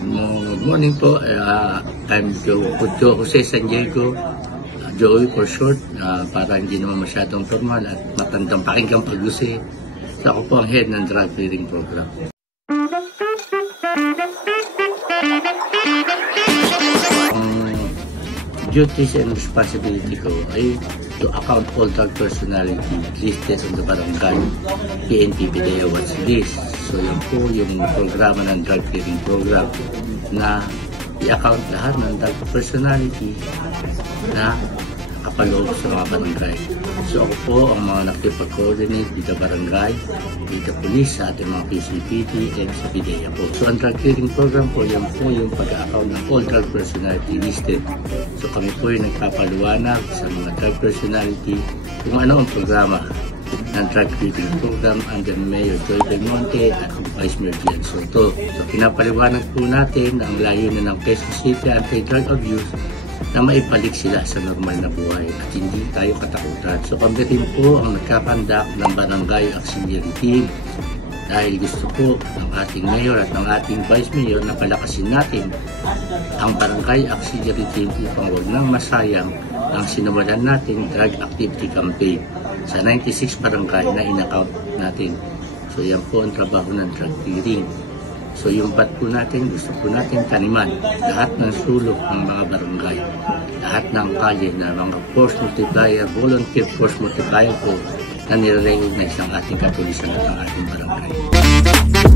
Good morning po. I'm Joe Jose San Diego. Joey for short, para hindi naman masyadong formal at matandang pakinggang pag-usi. So, ako po ang head ng drug clearing program. Duties and responsibility ko ay to account all drug personality listed on the barangay PNP PDEA Watch List. So yan po yung programa ng drug clearing program na i-account lahat ng drug personality na kapaloob sa mga barangay. So ako po ang mga nakipag-coordinate with the barangay, with the police, sa ating mga PCPD and sa PDEA po. So ang drug clearing program po, yan po yung pag-account ng all drug personality listed. So kami po yung nagpapaliwanag sa mga drug personality kung ano ang programa ng drug clearing program under Mayor Joy Belmonte at Vice Mayor Gian Soto. So pinapaliwanag po natin ang layunin ng Quezon City Anti-Drug Abuse na maibalik sila sa normal na buhay at hindi tayo katakutan. So kami rin po ang nagkakandak ng Barangay Auxiliary Team dahil gusto po ng ating Mayor at ng ating Vice Mayor na palakasin natin ang Barangay Auxiliary Team upang huwag nang masayang ang sinawalan natin drug activity campaign sa 96 barangay na in-account natin. So yan po ang trabaho ng drug clearing. So yung bat po natin, gusto po natin taniman lahat ng sulok ng mga barangay, lahat ng kalye na mga force multiplier, volunteer force multiplier po na nire-recognize ng ating kapulisan at ng ating barangay.